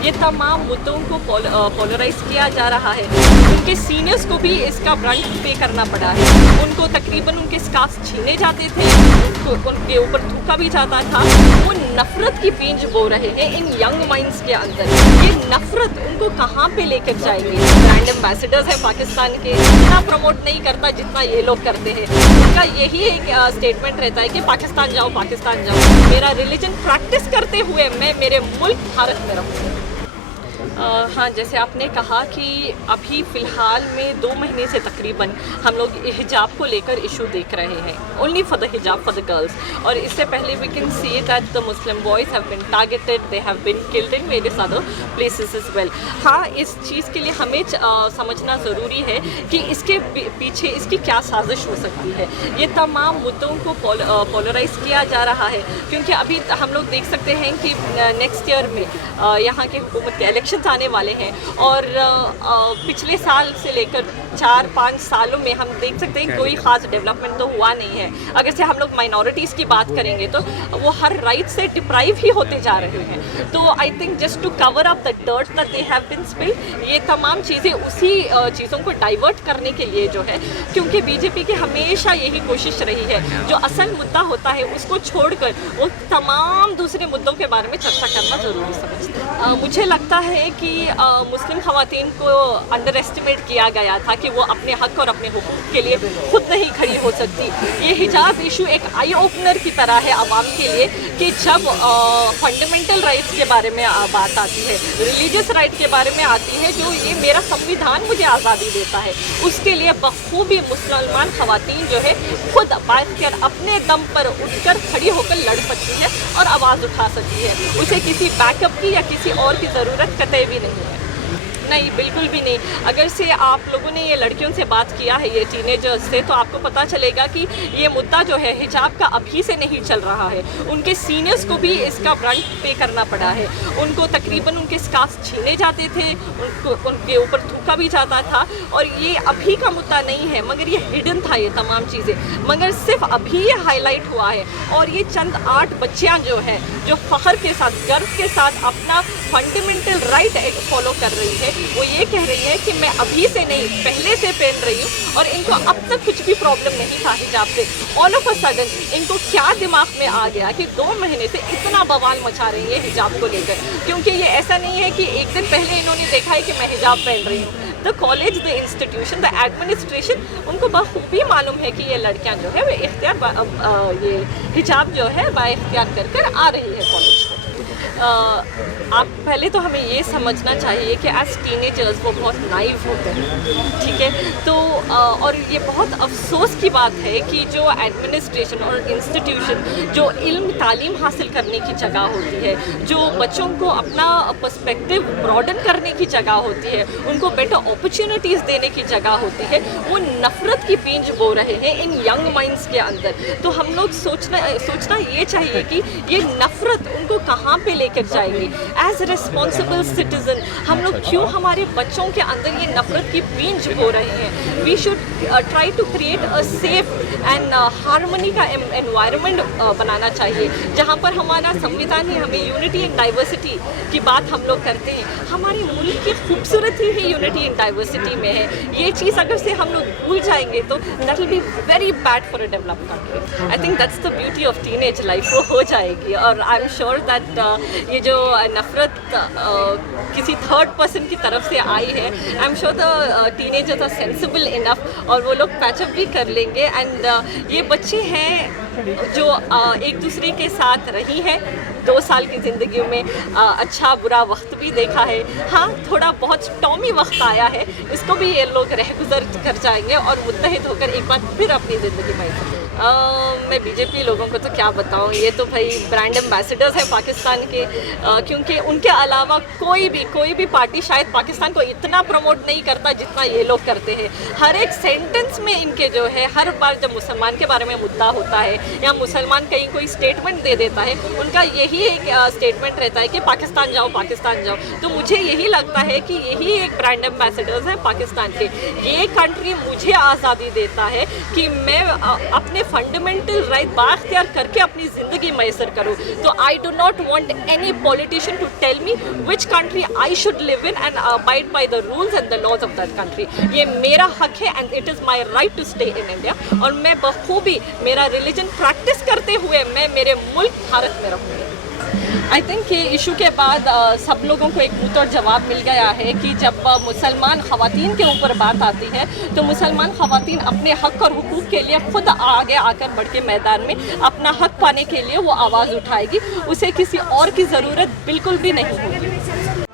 ये तमाम मुद्दों को पोलराइज किया जा रहा है। उनके सीनियर्स को भी इसका ब्रंट पे करना पड़ा है। उनको तकरीबन उनके स्कार्फ छीने जाते थे, उनके ऊपर थूका भी जाता था। वो नफरत की बीज बो रहे हैं इन यंग माइंड्स के अंदर। ये नफरत उनको कहाँ पे लेकर जाएंगे? ब्रांड एम्बेसडर्स हैं पाकिस्तान के, इतना प्रमोट नहीं करता जितना ये लोग करते हैं। उनका यही एक स्टेटमेंट रहता है कि पाकिस्तान जाओ, पाकिस्तान जाओ। मेरा रिलीजन प्रैक्टिस करते हुए मैं मेरे मुल्क भारत में रहूँ। हाँ, जैसे आपने कहा कि अभी फ़िलहाल में 2 महीने से तकरीबन हम लोग हिजाब को लेकर इशू देख रहे हैं, only for the hijab for the girls. और इससे पहले we can see that the Muslim boys have been targeted, they have been killed in various other places as well. हाँ, इस चीज़ के लिए हमें समझना ज़रूरी है कि इसके पीछे इसकी क्या साजिश हो सकती है। ये तमाम मुद्दों को पोलराइज किया जा रहा है, क्योंकि अभी हम लोग देख सकते हैं कि नेक्स्ट ईयर में यहाँ के हुकूमत के इलेक्शन आने वाले हैं। और पिछले साल से लेकर 4-5 सालों में हम देख सकते हैं कोई ख़ास डेवलपमेंट तो हुआ नहीं है। अगर से हम लोग माइनॉरिटीज़ की बात करेंगे तो वो हर राइट से डिप्राइव ही होते जा रहे हैं। तो I think just to cover up the dirt that they have been spilled, ये तमाम चीज़ें उसी चीज़ों को डाइवर्ट करने के लिए जो है, क्योंकि बीजेपी की हमेशा यही कोशिश रही है, जो असल मुद्दा होता है उसको छोड़कर वो तमाम दूसरे मुद्दों के बारे में चर्चा करना ज़रूरी समझते हैं। मुझे लगता है कि मुस्लिम ख़वातीन को अंडर एस्टिमेट किया गया था कि वो अपने हक़ और अपने हुकूक़ के लिए खुद नहीं खड़ी हो सकती। ये हिजाब इशू एक आई ओपनर की तरह है आवाम के लिए कि जब फंडामेंटल राइट्स के बारे में बात आती है, रिलीजियस राइट के बारे में आती है, जो ये मेरा संविधान मुझे आज़ादी देता है, उसके लिए बखूबी मुसलमान ख़वातीन जो है खुद बाइख्तियार अपने दम पर उठकर खड़ी होकर लड़ सकती है और आवाज़ उठा सकती है। उसे किसी बैकअप की या किसी और की ज़रूरत कतई भी नहीं है। नहीं, बिल्कुल भी नहीं। अगर से आप लोगों ने ये लड़कियों से बात किया है, ये टीनेजर्स से, तो आपको पता चलेगा कि ये मुद्दा जो है हिजाब का अभी से नहीं चल रहा है। उनके सीनियर्स को भी इसका ब्रंट पे करना पड़ा है। उनको तकरीबन उनके स्कार्फ छीने जाते थे, उनके ऊपर थूका भी जाता था। और ये अभी का मुद्दा नहीं है, मगर ये हिडन था ये तमाम चीज़ें, मगर सिर्फ अभी ये हाईलाइट हुआ है। और ये चंद 8 बच्चियाँ जो हैं, जो फ़ख्र के साथ, गर्व के साथ अपना फंडामेंटल राइट फॉलो कर रही है, वो ये कह रही है कि मैं अभी से नहीं, पहले से पहन रही हूँ और इनको अब तक कुछ भी प्रॉब्लम नहीं था हिजाब से। ऑल ऑफ अ सडन इनको क्या दिमाग में आ गया कि 2 महीने से इतना बवाल मचा रही है हिजाब को लेकर। क्योंकि ये ऐसा नहीं है कि एक दिन पहले इन्होंने देखा है कि मैं हिजाब पहन रही हूँ। The college, the institution, the administration, उनको बखूबी मालूम है कि ये लड़कियाँ जो है वे इख्तियार ये हिजाब जो है बाइख्तियार कर आ रही है कॉलेज में। आप पहले तो हमें ये समझना चाहिए कि एज टीनेजर्स वो बहुत नाइव होते हैं, ठीक है। तो और ये बहुत अफसोस की बात है कि जो एडमिनिस्ट्रेशन और इंस्टीट्यूशन जो इल्म तालीम हासिल करने की जगह होती है, जो बच्चों को अपना पर्सपेक्टिव ब्रॉडन करने की जगह होती है, उनको बेटर अपॉर्चुनिटीज़ देने की जगह होती है, वो नफ़रत की बीज बो रहे हैं इन यंग माइंड्स के अंदर। तो हम लोग सोचना ये चाहिए कि ये नफ़रत उनको कहाँ पे लेकर जाएंगे। एज रिस्पॉन्सिबल सिटीजन हम लोग क्यों हमारे बच्चों के अंदर ये नफरत की बीज बो रहे हैं? We should try to create a safe and harmony का एनवायरनमेंट बनाना चाहिए, जहाँ पर हमारा संविधान ही हमें यूनिटी एंड डाइवर्सिटी की बात हम लोग करते हैं। हमारे मुल्क की खूबसूरती ही यूनिटी एंड डाइवर्सिटी में है। ये चीज़ अगर से हम लोग भूल जाएंगे तो that will be very bad for a developed country. I think that's the beauty of teenage life, वो हो जाएगी। और आई एम श्योर दैट ये जो नफ़रत किसी थर्ड पर्सन की तरफ से आई है, I am sure the teenagers are sensible enough और वो लोग पैचअप भी कर लेंगे। एंड ये बच्चे हैं जो एक दूसरे के साथ रही हैं 2 साल की ज़िंदगी में, अच्छा बुरा वक्त भी देखा है। हाँ, थोड़ा बहुत टॉमी वक्त आया है, इसको भी ये लोग रह गुजर कर जाएंगे और मुत्तहिद होकर एक बार फिर अपनी ज़िंदगी में। मैं बीजेपी लोगों को तो क्या बताऊँ, ये तो भाई ब्रांड एम्बेसडर्स हैं पाकिस्तान के, क्योंकि उनके अलावा कोई भी पार्टी शायद पाकिस्तान को इतना प्रमोट नहीं करता जितना ये लोग करते हैं। हर एक सेंटेंस में इनके जो है, हर बार जब मुसलमान के बारे में मुद्दा होता है या मुसलमान कहीं कोई स्टेटमेंट दे देता है, उनका यही एक स्टेटमेंट रहता है कि पाकिस्तान जाओ, पाकिस्तान जाओ। तो मुझे यही लगता है कि यही एक ब्रांड एम्बेसडर्स हैं पाकिस्तान के। ये कंट्री मुझे आज़ादी देता है कि मैं अपने फंडामेंटल राइट बाख्तियार करके अपनी ज़िंदगी मैसर करूँ। तो I do not want any politician to tell me which country I should live in and abide by the rules and the laws of that country. ये मेरा हक है and it is my right to stay in India, और मैं बखूबी मेरा religion practice करते हुए मैं मेरे मुल्क भारत में रहूँगी। आई थिंक ये इशू के बाद सब लोगों को एक मुंहतोड़ जवाब मिल गया है कि जब मुसलमान ख़वातीन के ऊपर बात आती है तो मुसलमान ख़वातीन अपने हक़ और हुकूक़ के लिए ख़ुद आगे आकर बढ़ के मैदान में अपना हक़ पाने के लिए वो आवाज़ उठाएगी, उसे किसी और की ज़रूरत बिल्कुल भी नहीं होगी।